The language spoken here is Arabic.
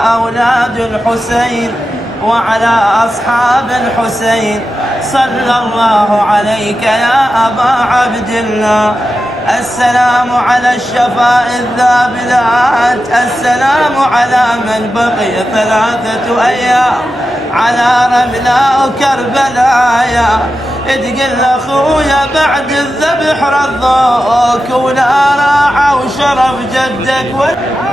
أولاد الحسين وعلى أصحاب الحسين صلى الله عليك يا أبا عبد الله. السلام على الشفاء الذابلات، السلام على من بقي 3 أيام على رملاء كربلاء. تقل أخويا بعد الذبح رضوك ولا راعوا شرف جدك واضح.